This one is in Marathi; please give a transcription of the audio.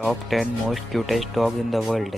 Top 10 most cutest dog in the world.